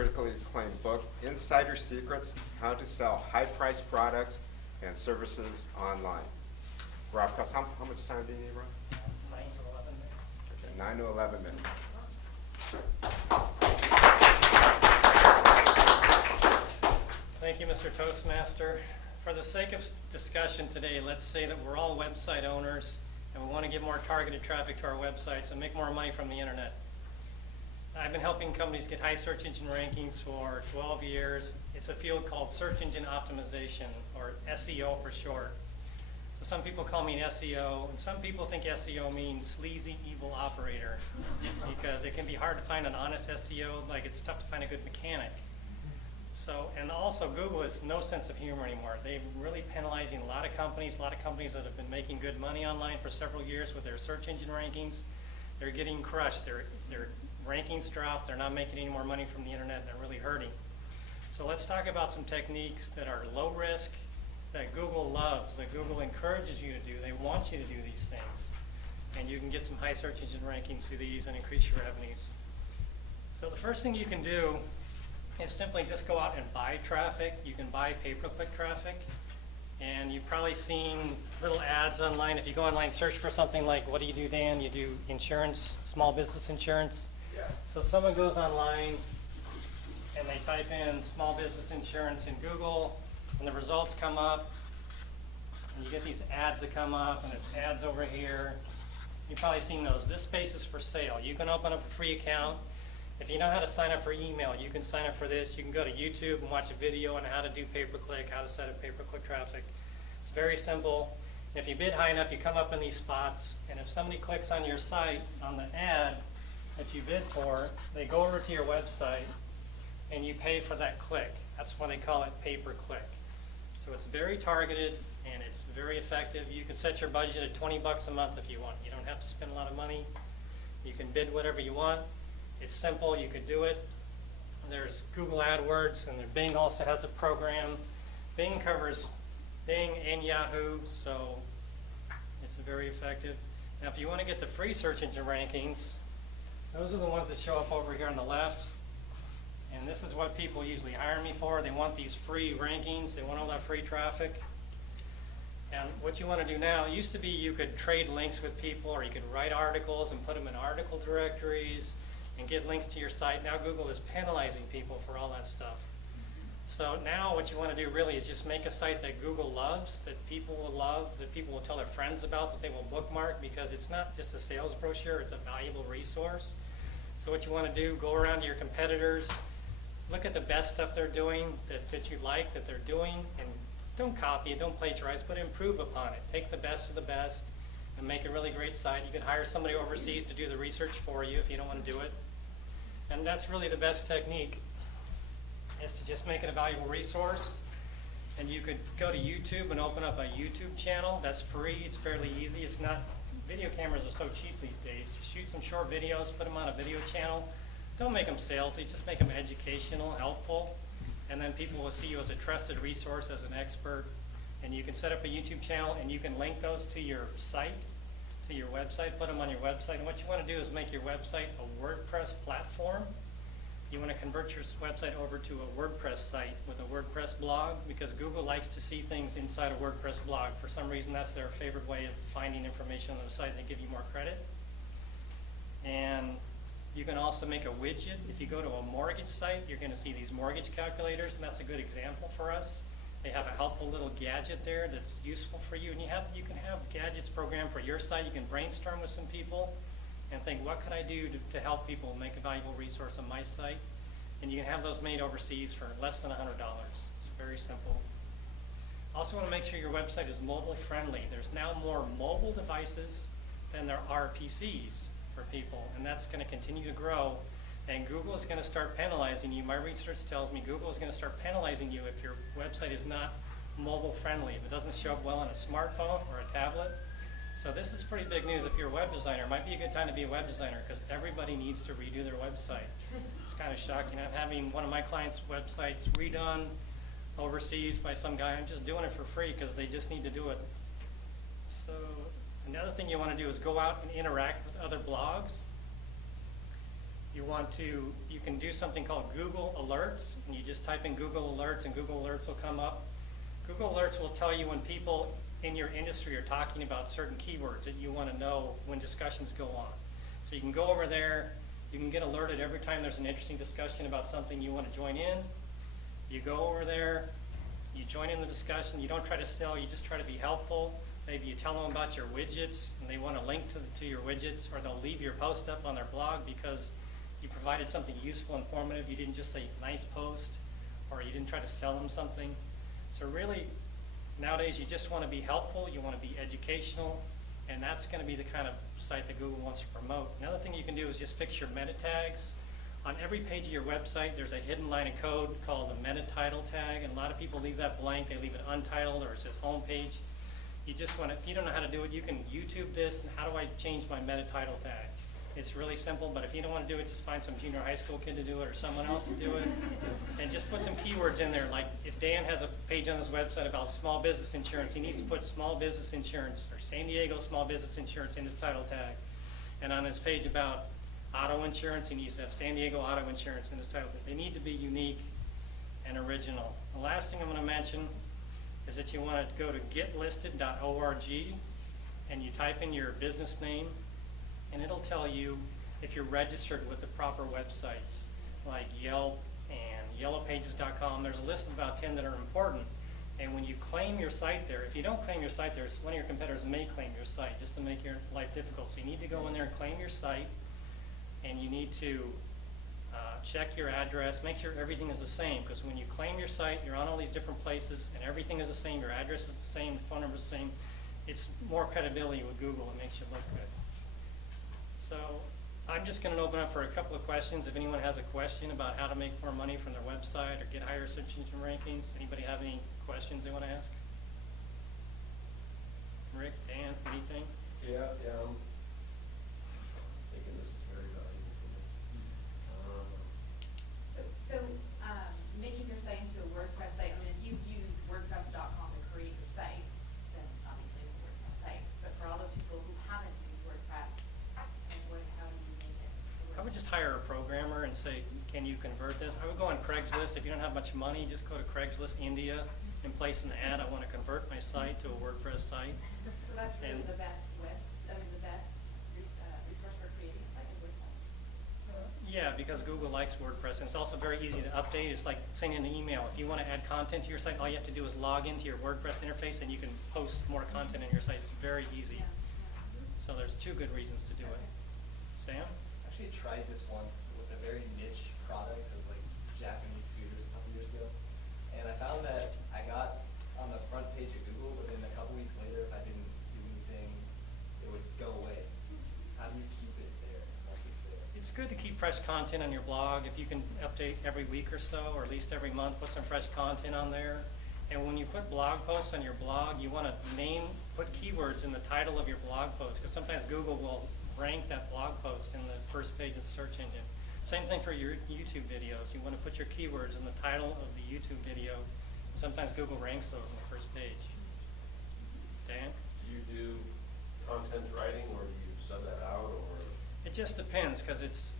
critically acclaimed book, Insider Secrets, How to Sell High-Priced Products and Services Online. Rob Cross, how much time do you need, Rob? 9 to 11 minutes. Okay, 9 to 11 minutes. Thank you, Mr. Toastmaster. For the sake of discussion today, let's say that we're all website owners and we want to get more targeted traffic to our websites and make more money from the internet. I've been helping companies get high search engine rankings for 12 years. It's a field called search engine optimization, or SEO for short. So some people call me an SEO, and some people think SEO means sleazy, evil operator, because it can be hard to find an honest SEO, like it's tough to find a good mechanic. So, and also Google has no sense of humor anymore. They're really penalizing a lot of companies that have been making good money online for several years with their search engine rankings. They're getting crushed. Their rankings dropped. They're not making any more money from the internet, and they're really hurting. So let's talk about some techniques that are low risk, that Google loves, that Google encourages you to do. They want you to do these things. And you can get some high search engine rankings through these and increase your revenues. So the first thing you can do is simply just go out and buy traffic. You can buy pay-per-click traffic. And you've probably seen little ads online. If you go online, search for something like, what do you do, Dan? You do insurance, small business insurance. Yeah. So someone goes online and they type in small business insurance in Google, and the results come up. And you get these ads that come up, and there's ads over here. You've probably seen those. This space is for sale. You can open up a free account. If you know how to sign up for email, you can sign up for this. You can go to YouTube and watch a video on how to do pay-per-click, how to set up pay-per-click traffic. It's very simple. If you bid high enough, you come up in these spots, and if somebody clicks on your site, on the ad that you bid for, they go over to your website, and you pay for that click. That's why they call it pay-per-click. So it's very targeted, and it's very effective. You can set your budget at 20 bucks a month if you want. You don't have to spend a lot of money. You can bid whatever you want. It's simple, you could do it. There's Google AdWords, and Bing also has a program. Bing covers Bing and Yahoo, so it's very effective. Now if you want to get the free search engine rankings, those are the ones that show up over here on the left. And this is what people usually hire me for. They want these free rankings, they want all that free traffic. And what you want to do now, it used to be you could trade links with people, or you could write articles and put them in article directories and get links to your site. Now Google is penalizing people for all that stuff. So now what you want to do really is just make a site that Google loves, that people will love, that people will tell their friends about, that they will bookmark, because it's not just a sales brochure, it's a valuable resource. So what you want to do, go around to your competitors, look at the best stuff they're doing that you like, that they're doing, and don't copy it, don't plagiarize, but improve upon it. Take the best of the best and make a really great site. You can hire somebody overseas to do the research for you if you don't want to do it. And that's really the best technique, is to just make it a valuable resource. And you could go to YouTube and open up a YouTube channel. That's free, it's fairly easy. It's not, video cameras are so cheap these days. Just shoot some short videos, put them on a video channel. Don't make them salesy, just make them educational, helpful. And then people will see you as a trusted resource, as an expert. And you can set up a YouTube channel, and you can link those to your site, to your website, put them on your website. And what you want to do is make your website a WordPress platform. You want to convert your website over to a WordPress site with a WordPress blog, because Google likes to see things inside a WordPress blog. For some reason, that's their favorite way of finding information on the site. They give you more credit. And you can also make a widget. If you go to a mortgage site, you're going to see these mortgage calculators, and that's a good example for us. They have a helpful little gadget there that's useful for you. And you can have gadgets programmed for your site. You can brainstorm with some people and think, what could I do to help people make a valuable resource on my site? And you can have those made overseas for less than $100. It's very simple. Also want to make sure your website is mobile friendly. There's now more mobile devices than there are PCs for people, and that's going to continue to grow. And Google is going to start penalizing you. My research tells me Google is going to start penalizing you if your website is not mobile friendly, if it doesn't show up well on a smartphone or a tablet. So this is pretty big news. If you're a web designer, it might be a good time to be a web designer, because everybody needs to redo their website. It's kind of shocking. I'm having one of my clients' websites redone overseas by some guy. I'm just doing it for free because they just need to do it. So another thing you want to do is go out and interact with other blogs. You can do something called Google Alerts, and you just type in Google Alerts and Google Alerts will come up. Google Alerts will tell you when people in your industry are talking about certain keywords that you want to know when discussions go on. So you can go over there, you can get alerted every time there's an interesting discussion about something you want to join in. You go over there, you join in the discussion, you don't try to sell, you just try to be helpful. Maybe you tell them about your widgets and they want to link to your widgets, or they'll leave your post up on their blog because you provided something useful, informative. You didn't just say nice post, or you didn't try to sell them something. So really, nowadays you just want to be helpful, you want to be educational, and that's going to be the kind of site that Google wants to promote. Another thing you can do is just fix your meta tags. On every page of your website, there's a hidden line of code called a meta title tag, and a lot of people leave that blank. They leave it untitled, or it says home page. You just want to, if you don't know how to do it, you can YouTube this, and how do I change my meta title tag? It's really simple, but if you don't want to do it, just find some junior high school kid to do it, or someone else to do it, and just put some keywords in there. Like if Dan has a page on his website about small business insurance, he needs to put small business insurance, or San Diego small business insurance in his title tag. And on his page about auto insurance, he needs to have San Diego auto insurance in his title tag. They need to be unique and original. The last thing I'm going to mention is that you want to go to getlisted.org, and you type in your business name, and it'll tell you if you're registered with the proper websites like Yelp and yellowpages.com. There's a list of about 10 that are important, and when you claim your site there, if you don't claim your site there, one of your competitors may claim your site just to make your life difficult. So you need to go in there and claim your site, and you need to check your address, make sure everything is the same, because when you claim your site, you're on all these different places, and everything is the same, your address is the same, the phone number is the same. It's more credibility with Google. It makes you look good. So I'm just going to open up for a couple of questions. If anyone has a question about how to make more money from their website or get higher search engine rankings, anybody have any questions they want to ask? Rick, Dan, anything? Yeah, I'm thinking this is very valuable for me. Making your site into a WordPress site, I mean, if you use WordPress.com to create your site, then obviously it's a WordPress site. But for all those people who haven't used WordPress, how do you make it? I would just hire a programmer and say, can you convert this? I would go on Craigslist. If you don't have much money, just go to Craigslist India and place an ad. I want to convert my site to a WordPress site. So that's really the best resource for creating a site is WordPress. Yeah, because Google likes WordPress, and it's also very easy to update. It's like sending an email. If you want to add content to your site, all you have to do is log into your WordPress interface, and you can post more content on your site. It's very easy. So there's two good reasons to do it. Sam? Actually tried this once with a very niche product. It was like Japanese scooters a couple years ago. And I found that I got on the front page of Google, but then a couple weeks later, if I didn't do anything, it would go away. How do you keep it there once it's there? It's good to keep fresh content on your blog. If you can update every week or so, or at least every month, put some fresh content on there. And when you put blog posts on your blog, you want to put keywords in the title of your blog post, because sometimes Google will rank that blog post in the first page of the search engine. Same thing for your YouTube videos. You want to put your keywords in the title of the YouTube video. Sometimes Google ranks those on the first page. Dan? Do you do content writing, or do you sub that out, or? It just depends, because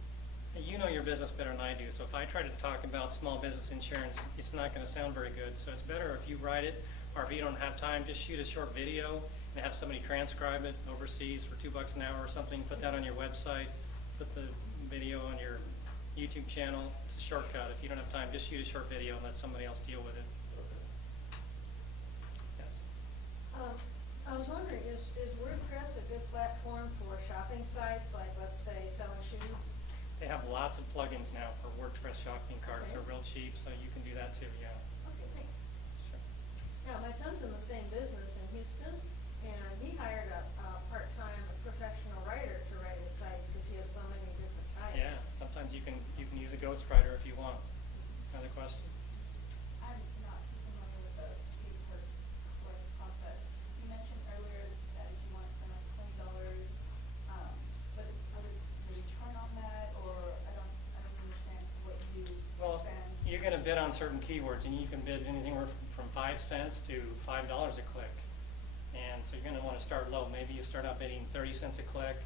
you know your business better than I do. So if I try to talk about small business insurance, it's not going to sound very good. So it's better if you write it, or if you don't have time, just shoot a short video and have somebody transcribe it overseas for $2 an hour or something. Put that on your website. Put the video on your YouTube channel. It's a shortcut. If you don't have time, just shoot a short video and let somebody else deal with it. Yes. I was wondering, is WordPress a good platform for shopping sites, like let's say selling shoes? They have lots of plugins now for WordPress shopping carts. Okay. They're real cheap, so you can do that too, yeah. Okay, thanks. Sure. Now, my son's in the same business in Houston, and he hired a part-time professional writer to write his sites because he has so many different types. Yeah, sometimes you can use a ghostwriter if you want. Another question? I'm not too familiar with the paperwork process. You mentioned earlier that if you want to spend like $20, but what is the return on that, or I don't understand what you Well, spend. you're going to bid on certain keywords, and you can bid anything from 5 cents to $5 a click. And so you're going to want to start low. Maybe you start out bidding 30 cents a click,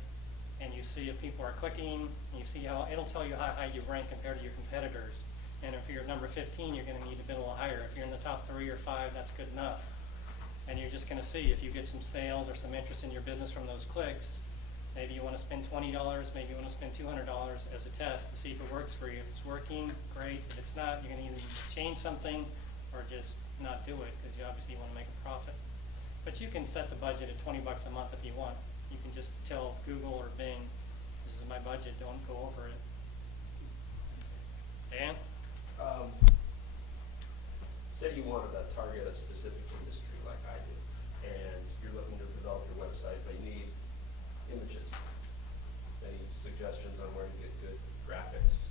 and you see if people are clicking, and you see how, it'll tell you how high you rank compared to your competitors. And if you're number 15, you're gonna need to bid a little higher. If you're in the top 3 or 5, that's good enough. And you're just gonna see if you get some sales or some interest in your business from those clicks. Maybe you wanna spend $20, maybe you wanna spend $200 as a test to see if it works for you. If it's working, great. If it's not, you're gonna either change something or just not do it, because you obviously wanna make a profit. But you can set the budget at $20 a month if you want. You can just tell Google or Bing, this is my budget, don't go over it. Dan? Say you wanted to target a specific industry like I do, and you're looking to develop your website, but you need images. Any suggestions on where to get good graphics?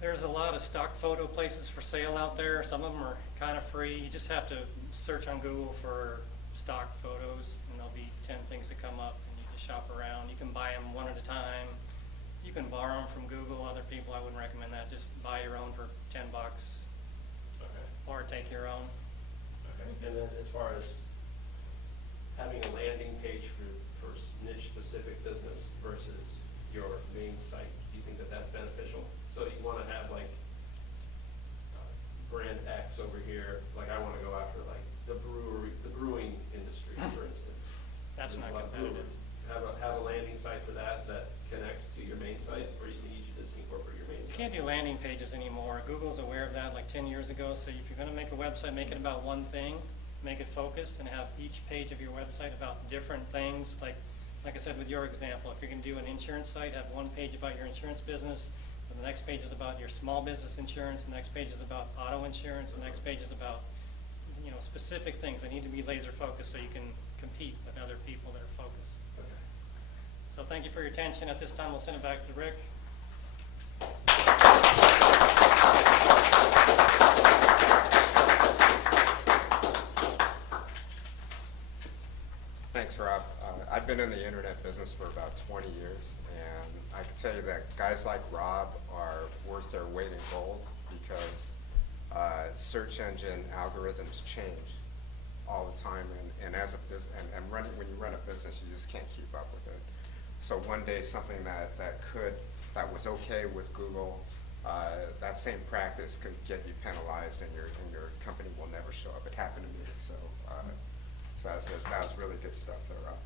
There's a lot of stock photo places for sale out there. Some of them are kind of free. You just have to search on Google for stock photos, and there'll be 10 things that come up, and you just shop around. You can buy them one at a time. You can borrow them from Google. Other people, I wouldn't recommend that. Just buy your own for $10, Okay. or take your own. Okay. And then as far as having a landing page for niche specific business versus your main site, do you think that that's beneficial? So you want to have like brand X over here, like I want to go after like the brewing industry, for instance. That's There's not a lot of competitive. brewers. Have a landing site for that connects to your main site, or you need to just incorporate your main You site? can't do landing pages anymore. Google's aware of that like 10 years ago. So if you're going to make a website, make it about one thing, make it focused, and have each page of your website about different things. Like I said with your example, if you're going to do an insurance site, have one page about your insurance business, and the next page is about your small business insurance, the next page is about auto insurance, the next page is about, you know, specific things that need to be laser focused so you can compete with other people that are focused. Okay. So thank you for your attention. At this time, we'll send it back to Rick. Thanks, Rob. I've been in the internet business for about 20 years, and I can tell you that guys like Rob are worth their weight in gold, because search engine algorithms change all the time, and as a business, and when you run a business, you just can't keep up with it. So one day, something that was okay with Google, that same practice could get you penalized, and your company will never show up. It happened to me, so that was really good stuff there, Rob.